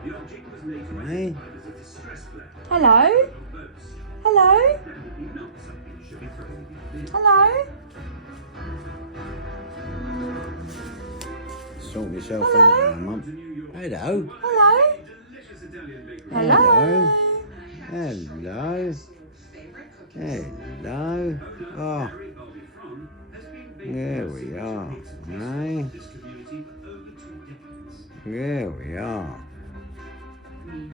Hey. Hello? Hello? Hello? Sort yourself Hello? out now, Mum. Hello. Hello? Hello? Hello. Hello. Oh. There we are. Hey. There we are.